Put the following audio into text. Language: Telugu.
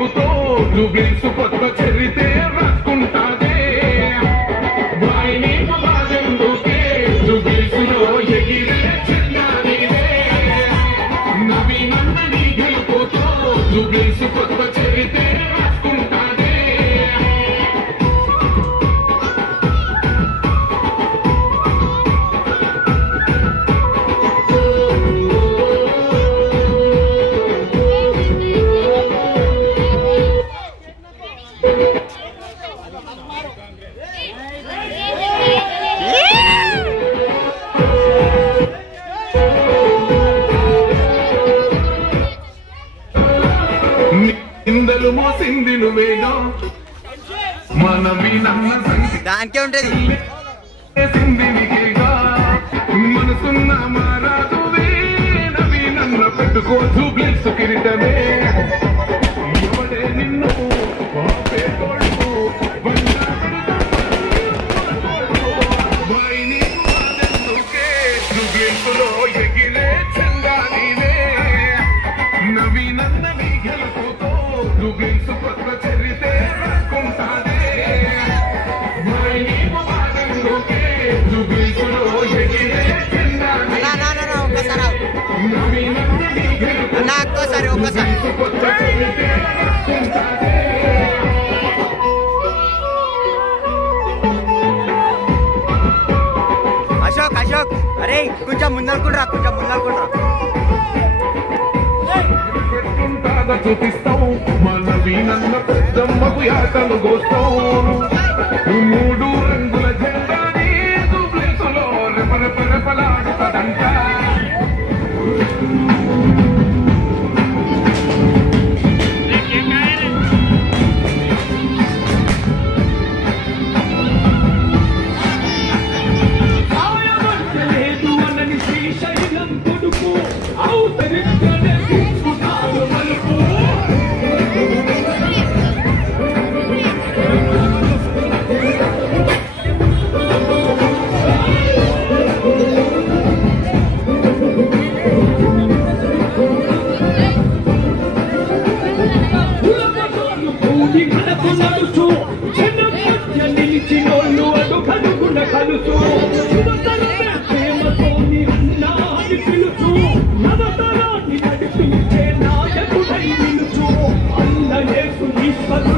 గెలుపుతో జూబ్లీసు కొత్త చరితే రాసుకుంటాదే వాయిని బాధెందుకే జూబ్లీసులో ఎగిరే చెందా నీదే నవీనన్న నీ గెలుపుతో జూబ్లీసు కొత్త చరితే రాసుకుంటాదే ఇందలు మోసింది నువ్వేగా మనవీనన్న దానికే ఉంటది నీకేగా మనసున్న మారాదువే నవీనన్న పెట్టుకో జూబ్లీసు కిరీటమే ఎవడే నిన్ను జూబ్లీసులో ఎగిరే చందా నీవే నవీనన్న నీ గెలుపుతో జూబ్లీసు కొత్త చరితే రాసుకుంటాదే జూబ్లీసులో ఎగిరే చందా ఒక్కసారి కొత్త చరితే రాసుకుంటాదే అశోక్ అరే కొంచెం ముందరుకుండ్రా చూపిస్తావు మనవీనన్న పెద్దమ్మకు యాతలు కోస్తావు మూడు రంగుల జెండాని జూబ్లీసులో రెపరెపలాడుతుందంట నవతరాన్ని నడిపించే నాయకుడై నిలుచు అన్న యేసు ఈశ్వరుడు